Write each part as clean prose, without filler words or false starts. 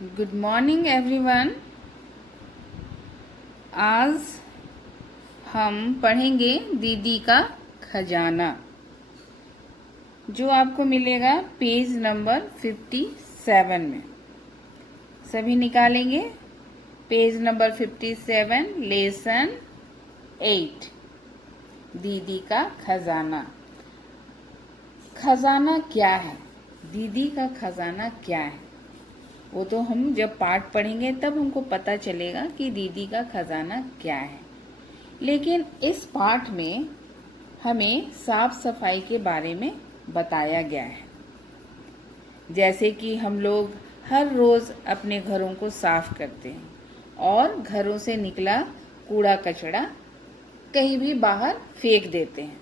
Good morning everyone. आज हम पढ़ेंगे दीदी का खजाना, जो आपको मिलेगा पेज नंबर 57 में। सभी निकालेंगे पेज नंबर 57, लेसन 8, दीदी का खजाना। खजाना क्या है? दीदी का खजाना क्या है? वो तो हम जब पाठ पढ़ेंगे तब हमको पता चलेगा कि दीदी का खजाना क्या है। लेकिन इस पाठ में हमें साफ सफाई के बारे में बताया गया है। जैसे कि हम लोग हर रोज़ अपने घरों को साफ करते हैं और घरों से निकला कूड़ा कचरा कहीं भी बाहर फेंक देते हैं।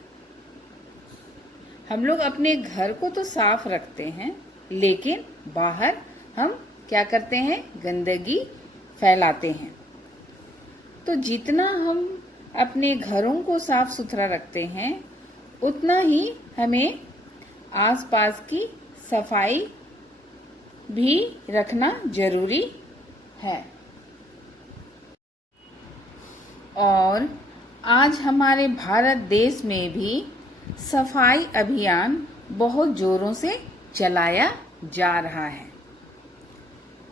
हम लोग अपने घर को तो साफ रखते हैं, लेकिन बाहर हम क्या करते हैं? गंदगी फैलाते हैं। तो जितना हम अपने घरों को साफ सुथरा रखते हैं, उतना ही हमें आसपास की सफाई भी रखना जरूरी है। और आज हमारे भारत देश में भी सफाई अभियान बहुत जोरों से चलाया जा रहा है।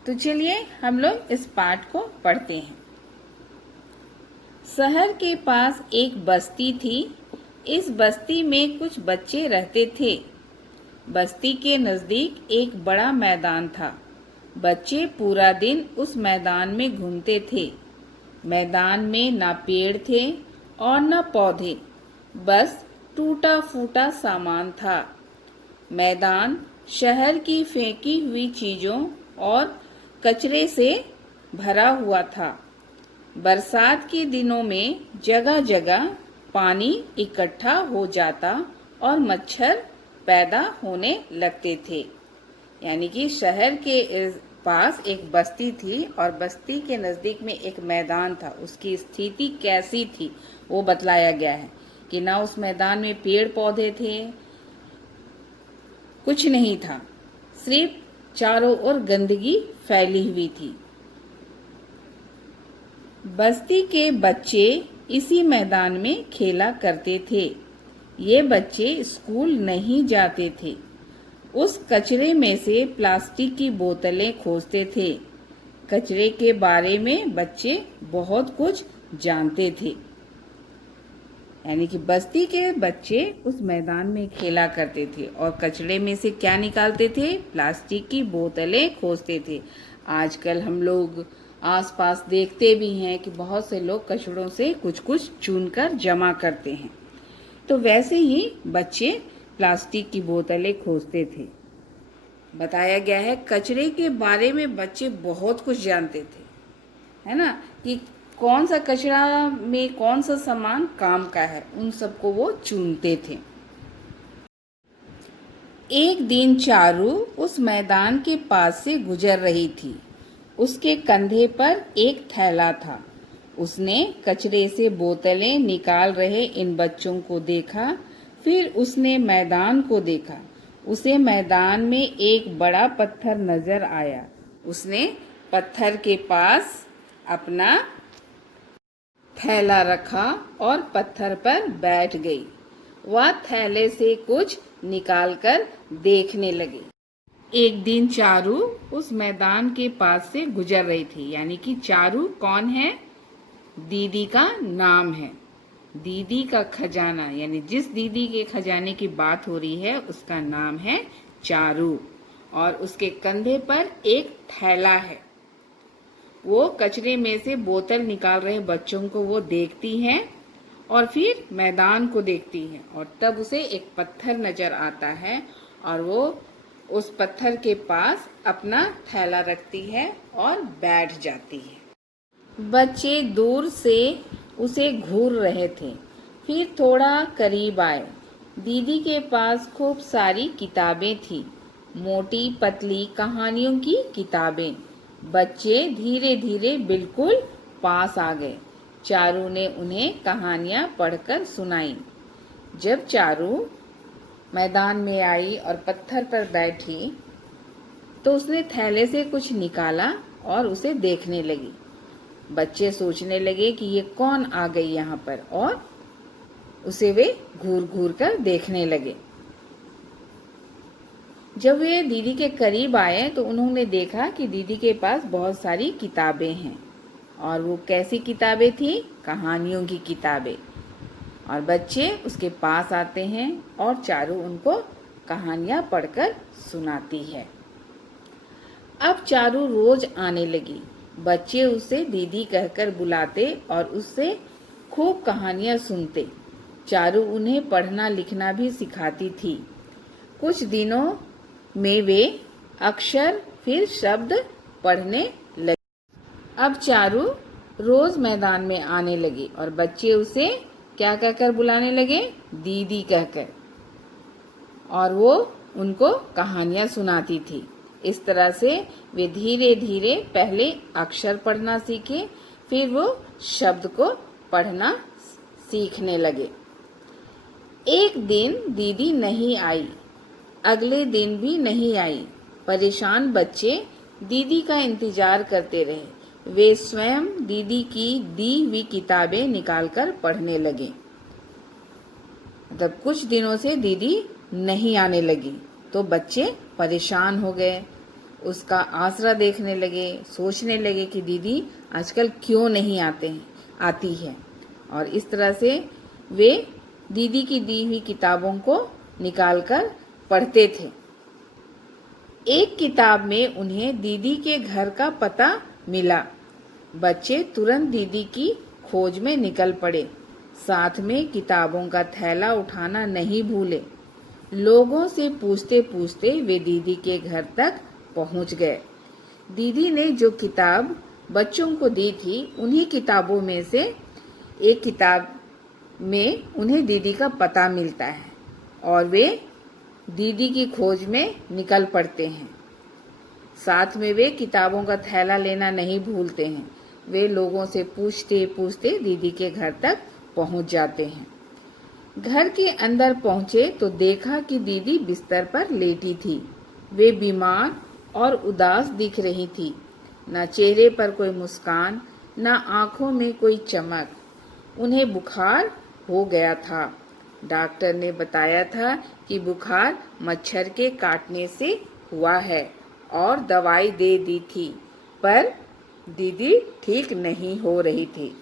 तो चलिए हम लोग इस पाठ को पढ़ते हैं। शहर के पास एक बस्ती थी। इस बस्ती में कुछ बच्चे रहते थे। बस्ती के नजदीक एक बड़ा मैदान था। बच्चे पूरा दिन उस मैदान में घूमते थे। मैदान में ना पेड़ थे और न पौधे, बस टूटा फूटा सामान था। मैदान शहर की फेंकी हुई चीजों और कचरे से भरा हुआ था। बरसात के दिनों में जगह जगह पानी इकट्ठा हो जाता और मच्छर पैदा होने लगते थे। यानी कि शहर के पास एक बस्ती थी और बस्ती के नज़दीक में एक मैदान था। उसकी स्थिति कैसी थी वो बतलाया गया है कि ना उस मैदान में पेड़ पौधे थे, कुछ नहीं था, सिर्फ चारों ओर गंदगी फैली हुई थी। बस्ती के बच्चे इसी मैदान में खेला करते थे। ये बच्चे स्कूल नहीं जाते थे। उस कचरे में से प्लास्टिक की बोतलें खोजते थे। कचरे के बारे में बच्चे बहुत कुछ जानते थे। यानी कि बस्ती के बच्चे उस मैदान में खेला करते थे और कचरे में से क्या निकालते थे? प्लास्टिक की बोतलें खोजते थे। आजकल हम लोग आसपास देखते भी हैं कि बहुत से लोग कचड़ों से कुछ कुछ चुनकर जमा करते हैं। तो वैसे ही बच्चे प्लास्टिक की बोतलें खोजते थे। बताया गया है कचरे के बारे में बच्चे बहुत कुछ जानते थे, है ना, कि कौन सा कचरा में कौन सा सामान काम का है, उन सबको वो चुनते थे। एक दिन चारू उस मैदान के पास से गुजर रही थी। उसके कंधे पर एक थैला था। उसने कचरे से बोतलें निकाल रहे इन बच्चों को देखा। फिर उसने मैदान को देखा। उसे मैदान में एक बड़ा पत्थर नजर आया। उसने पत्थर के पास अपना थैला रखा और पत्थर पर बैठ गई। वह थैले से कुछ निकालकर देखने लगी। एक दिन चारू उस मैदान के पास से गुजर रही थी। यानी कि चारू कौन है? दीदी का नाम है। दीदी का खजाना, यानी जिस दीदी के खजाने की बात हो रही है उसका नाम है चारू। और उसके कंधे पर एक थैला है। वो कचरे में से बोतल निकाल रहे बच्चों को वो देखती है और फिर मैदान को देखती है और तब उसे एक पत्थर नजर आता है और वो उस पत्थर के पास अपना थैला रखती है और बैठ जाती है। बच्चे दूर से उसे घूर रहे थे। फिर थोड़ा करीब आए। दीदी के पास खूब सारी किताबें थी, मोटी पतली कहानियों की किताबें। बच्चे धीरे धीरे बिल्कुल पास आ गए। चारू ने उन्हें कहानियां पढ़कर सुनाई। जब चारू मैदान में आई और पत्थर पर बैठी तो उसने थैले से कुछ निकाला और उसे देखने लगी। बच्चे सोचने लगे कि ये कौन आ गई यहाँ पर, और उसे वे घूर घूर कर देखने लगे। जब वे दीदी के करीब आए तो उन्होंने देखा कि दीदी के पास बहुत सारी किताबें हैं। और वो कैसी किताबें थी? कहानियों की किताबें। और बच्चे उसके पास आते हैं और चारू उनको कहानियाँ पढ़कर सुनाती है। अब चारू रोज आने लगी। बच्चे उसे दीदी कहकर बुलाते और उससे खूब कहानियाँ सुनते। चारू उन्हें पढ़ना लिखना भी सिखाती थी। कुछ दिनों में वे अक्षर फिर शब्द पढ़ने लगे। अब चारू रोज मैदान में आने लगी और बच्चे उसे क्या कहकर बुलाने लगे? दीदी कहकर। और वो उनको कहानियाँ सुनाती थी। इस तरह से वे धीरे धीरे पहले अक्षर पढ़ना सीखे, फिर वो शब्द को पढ़ना सीखने लगे। एक दिन दीदी नहीं आई, अगले दिन भी नहीं आई। परेशान बच्चे दीदी का इंतजार करते रहे। वे स्वयं दीदी की दी हुई किताबें निकालकर पढ़ने लगे। मतलब कुछ दिनों से दीदी नहीं आने लगी तो बच्चे परेशान हो गए, उसका आसरा देखने लगे, सोचने लगे कि दीदी आजकल क्यों नहीं आती है। और इस तरह से वे दीदी की दी हुई किताबों को निकालकर पढ़ते थे। एक किताब में उन्हें दीदी के घर का पता मिला। बच्चे तुरंत दीदी की खोज में निकल पड़े। साथ में किताबों का थैला उठाना नहीं भूले। लोगों से पूछते पूछते वे दीदी के घर तक पहुंच गए। दीदी ने जो किताब बच्चों को दी थी, उन्हीं किताबों में से एक किताब में उन्हें दीदी का पता मिलता है और वे दीदी की खोज में निकल पड़ते हैं। साथ में वे किताबों का थैला लेना नहीं भूलते हैं। वे लोगों से पूछते पूछते दीदी के घर तक पहुंच जाते हैं। घर के अंदर पहुंचे तो देखा कि दीदी बिस्तर पर लेटी थी। वे बीमार और उदास दिख रही थी। न चेहरे पर कोई मुस्कान, न आंखों में कोई चमक। उन्हें बुखार हो गया था। डॉक्टर ने बताया था कि बुखार मच्छर के काटने से हुआ है और दवाई दे दी थी, पर दीदी ठीक नहीं हो रही थी।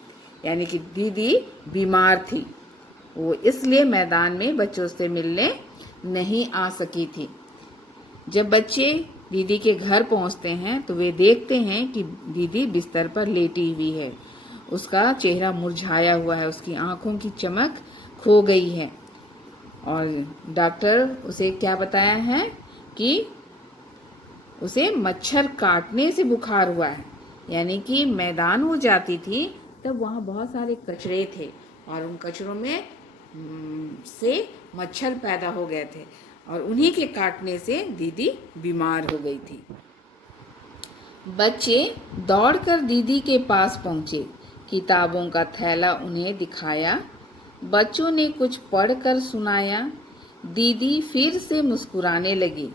यानी कि दीदी बीमार थी। वो इसलिए मैदान में बच्चों से मिलने नहीं आ सकी थी। जब बच्चे दीदी के घर पहुंचते हैं तो वे देखते हैं कि दीदी बिस्तर पर लेटी हुई है। उसका चेहरा मुरझाया हुआ है, उसकी आंखों की चमक खो गई है। और डॉक्टर उसे क्या बताया है कि उसे मच्छर काटने से बुखार हुआ है। यानी कि मैदान वो जाती थी तब वहाँ बहुत सारे कचरे थे और उन कचरों में से मच्छर पैदा हो गए थे और उन्हीं के काटने से दीदी बीमार हो गई थी। बच्चे दौड़कर दीदी के पास पहुँचे। किताबों का थैला उन्हें दिखाया। बच्चों ने कुछ पढ़कर सुनाया। दीदी फिर से मुस्कुराने लगी।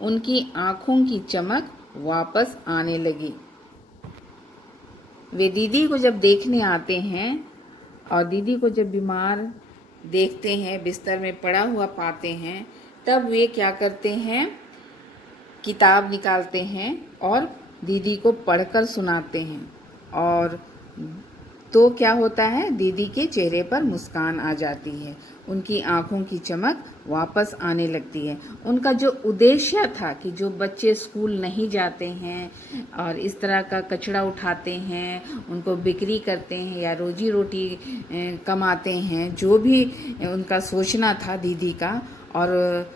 उनकी आंखों की चमक वापस आने लगी। वे दीदी को जब देखने आते हैं और दीदी को जब बीमार देखते हैं, बिस्तर में पड़ा हुआ पाते हैं, तब वे क्या करते हैं? किताब निकालते हैं और दीदी को पढ़कर सुनाते हैं। और तो क्या होता है? दीदी के चेहरे पर मुस्कान आ जाती है, उनकी आंखों की चमक वापस आने लगती है। उनका जो उद्देश्य था कि जो बच्चे स्कूल नहीं जाते हैं और इस तरह का कचरा उठाते हैं, उनको बिक्री करते हैं या रोजी रोटी कमाते हैं, जो भी उनका सोचना था दीदी का, और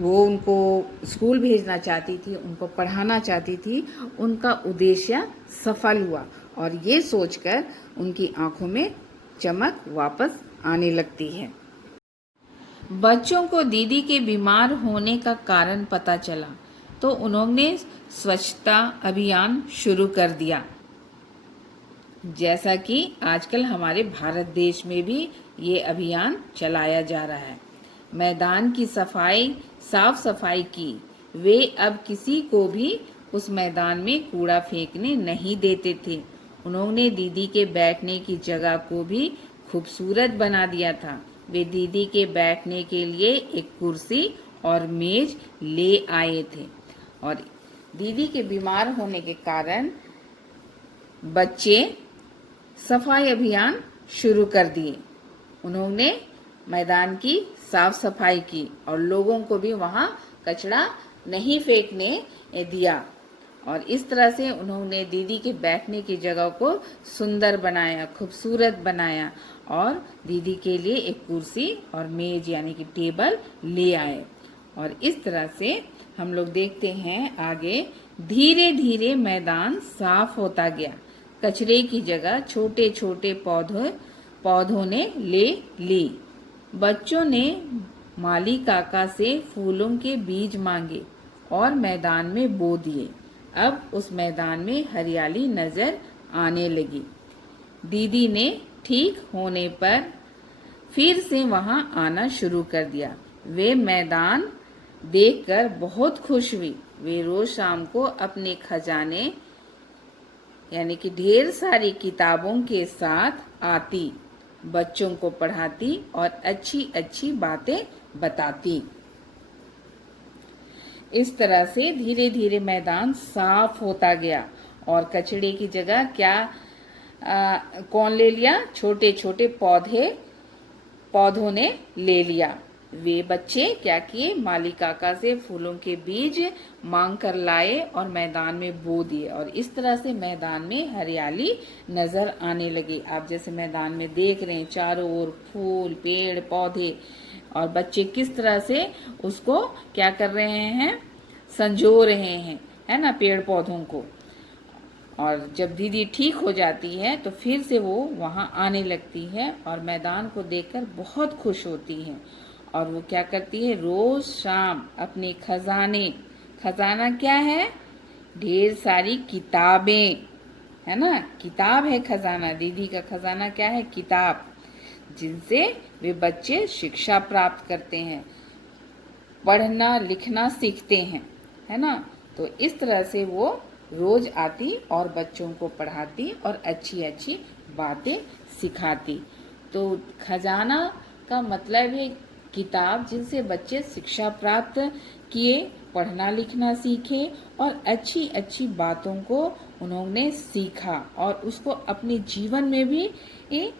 वो उनको स्कूल भेजना चाहती थी, उनको पढ़ाना चाहती थी, उनका उद्देश्य सफल हुआ और ये सोचकर उनकी आंखों में चमक वापस आने लगती है। बच्चों को दीदी के बीमार होने का कारण पता चला तो उन्होंने स्वच्छता अभियान शुरू कर दिया। जैसा कि आजकल हमारे भारत देश में भी ये अभियान चलाया जा रहा है। मैदान की सफाई, साफ सफाई की, वे अब किसी को भी उस मैदान में कूड़ा फेंकने नहीं देते थे। उन्होंने दीदी के बैठने की जगह को भी खूबसूरत बना दिया था। वे दीदी के बैठने के लिए एक कुर्सी और मेज ले आए थे और दीदी के बीमार होने के कारण बच्चे सफाई अभियान शुरू कर दिए। उन्होंने मैदान की साफ सफाई की और लोगों को भी वहां कचरा नहीं फेंकने दिया और इस तरह से उन्होंने दीदी के बैठने की जगह को सुंदर बनाया, खूबसूरत बनाया और दीदी के लिए एक कुर्सी और मेज यानी कि टेबल ले आए। और इस तरह से हम लोग देखते हैं आगे धीरे धीरे मैदान साफ होता गया। कचरे की जगह छोटे छोटे पौधों ने ले ली। बच्चों ने माली काका से फूलों के बीज मांगे और मैदान में बो दिए। अब उस मैदान में हरियाली नजर आने लगी। दीदी ने ठीक होने पर फिर से वहां आना शुरू कर दिया। वे मैदान देखकर बहुत खुश हुई। वे रोज शाम को अपने खजाने यानी कि ढेर सारी किताबों के साथ आती, बच्चों को पढ़ाती और अच्छी अच्छी बातें बताती। इस तरह से धीरे धीरे मैदान साफ होता गया और कचरे की जगह कौन ले लिया? छोटे छोटे पौधों ने ले लिया। वे बच्चे क्या किए? माली काका से फूलों के बीज मांग कर लाए और मैदान में बो दिए और इस तरह से मैदान में हरियाली नजर आने लगी। आप जैसे मैदान में देख रहे हैं चारों ओर फूल, पेड़, पौधे और बच्चे किस तरह से उसको क्या कर रहे हैं? संजो रहे हैं, है ना, पेड़ पौधों को। और जब दीदी ठीक हो जाती है तो फिर से वो वहां आने लगती है और मैदान को देखकर बहुत खुश होती है और वो क्या करती है? रोज शाम अपने खजाना क्या है? ढेर सारी किताबें, है ना, किताब है खजाना। दीदी का खजाना क्या है? किताब, जिनसे वे बच्चे शिक्षा प्राप्त करते हैं, पढ़ना लिखना सीखते हैं, है ना। तो इस तरह से वो रोज आती और बच्चों को पढ़ाती और अच्छी अच्छी बातें सिखाती। तो खजाना का मतलब है किताब, जिनसे बच्चे शिक्षा प्राप्त किए, पढ़ना लिखना सीखे और अच्छी अच्छी बातों को उन्होंने सीखा और उसको अपने जीवन में भी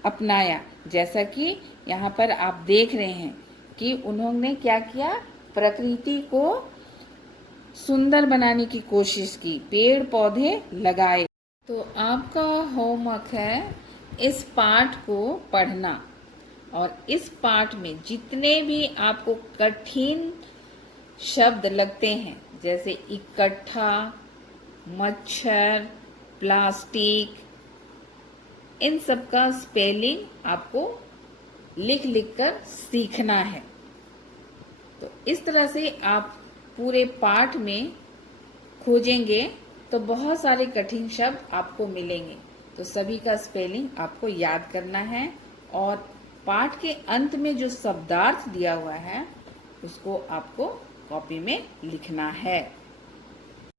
अपनाया। जैसा कि यहाँ पर आप देख रहे हैं कि उन्होंने क्या किया? प्रकृति को सुंदर बनाने की कोशिश की, पेड़ पौधे लगाए। तो आपका होमवर्क है इस पाठ को पढ़ना और इस पाठ में जितने भी आपको कठिन शब्द लगते हैं, जैसे इकट्ठा, मच्छर, प्लास्टिक, इन सब का स्पेलिंग आपको लिख लिख कर सीखना है। तो इस तरह से आप पूरे पाठ में खोजेंगे तो बहुत सारे कठिन शब्द आपको मिलेंगे। तो सभी का स्पेलिंग आपको याद करना है और पाठ के अंत में जो शब्दार्थ दिया हुआ है उसको आपको कॉपी में लिखना है।